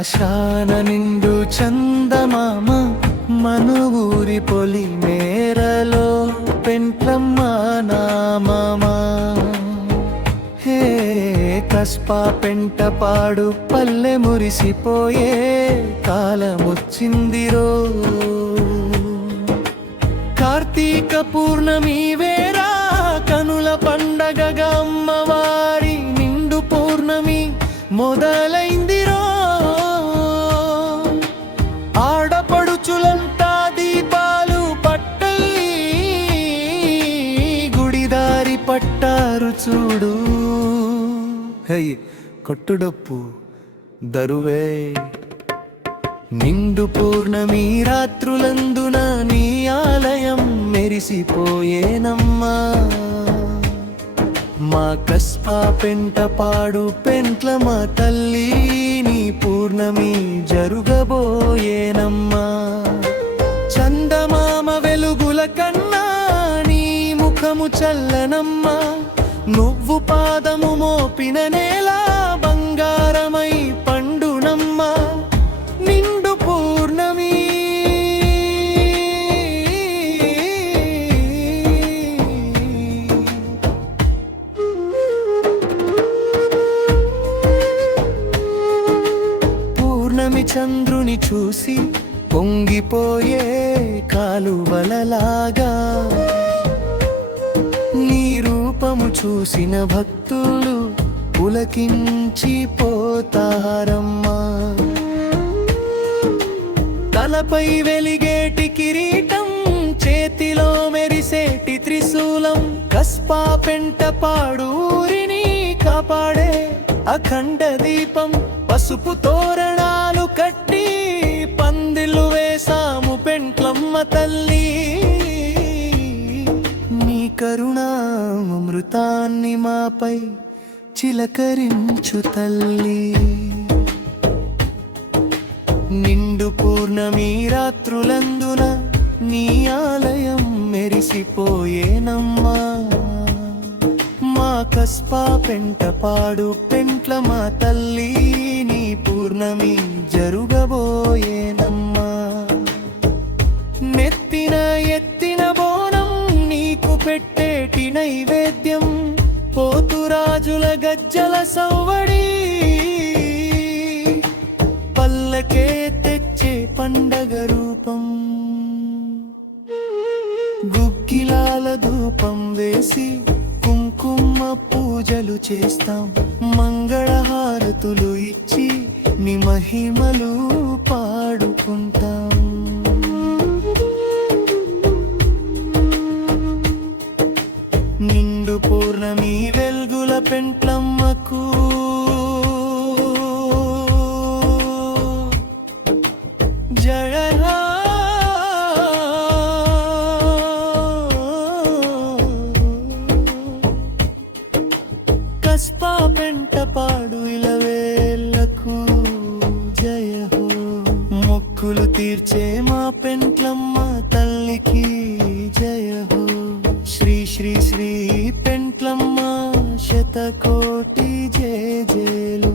ఆకాశాన నిండు చందమామ మన ఊరి పొలి మేరలో పెంట్లమ్మ నామమా హే కస్పా పెంట పాడు పల్లె మురిసిపోయే కాలమొచ్చిందిరో కార్తీక పూర్ణమి వేరా కనుల పండగగా అమ్మవారి నిండు పూర్ణమి మొదలైందిరో ఆడపడుచులంతా దీపాలు పట్టల్లి గుడిదారి పట్టారు చూడు హై కొట్టుడప్పు దరువే నిండు పూర్ణమి రాత్రులందున నీ ఆలయం మెరిసిపోయేనమ్మా మా కస్పా పెంట పాడు పెంట్ల మా తల్లి నీ పూర్ణమి జరుగబోయేనమ్మా చందమామ వెలుగుల కన్నా నీ ముఖము చల్లనమ్మా నువ్వు పాదము మోపిన నేల బంగారమై పండునమ్మా నిండు పూర్ణమి పూర్ణమి చంద్రుని చూసి పొంగిపోయే కాలువలలాగా నీ రూపము చూసిన భక్తులు పులకించిపోతారమ్మా తలపై వెలిగేటి కిరీటం చేతిలో మెరిసేటి త్రిశూలం కస్పా పెంట పాడూరిని కాపాడే అఖండ దీపం పసుపు తోరణాలు కట్టి పందిళ్ళు వేసాము పెంట్లమ్మ తల్లి నీ కరుణామృతాన్ని మాపై చిలకరించు తల్లి నిండు పూర్ణమి రాత్రులందున నీ ఆలయం మెరిసిపోయేనమ్మా మా కస్పా పెంట పాడు పెంట్ల మా తల్లి నీ పూర్ణమి జరుగబోయేనమ్మా నెత్తిన ఎత్తిన బోనం నీకు పెట్టేటి నైవేద్యం పోతురాజుల గజ్జల సవ్వడి పల్లకే తెచ్చే పండగ రూపం గుగ్గిలాల ధూపం వేసి కుంకుమ పూజలు చేస్తాం మంగళహారతులు ఇచ్చి నీ మహిమలు పాడుకుంటాం నిండు పూర్ణమి వెల్గుల పెంట్లమ్మకు జయరా కస్పా పెంట పాడు ఇలవేళ్లకు జయ హో మొక్కులు తీర్చే మా పెంట్లమ్మ తల్లికి జయ హో శ్రీ శ్రీ శ్రీ పెంట్లమ్మ శతకోటి జయ జయలు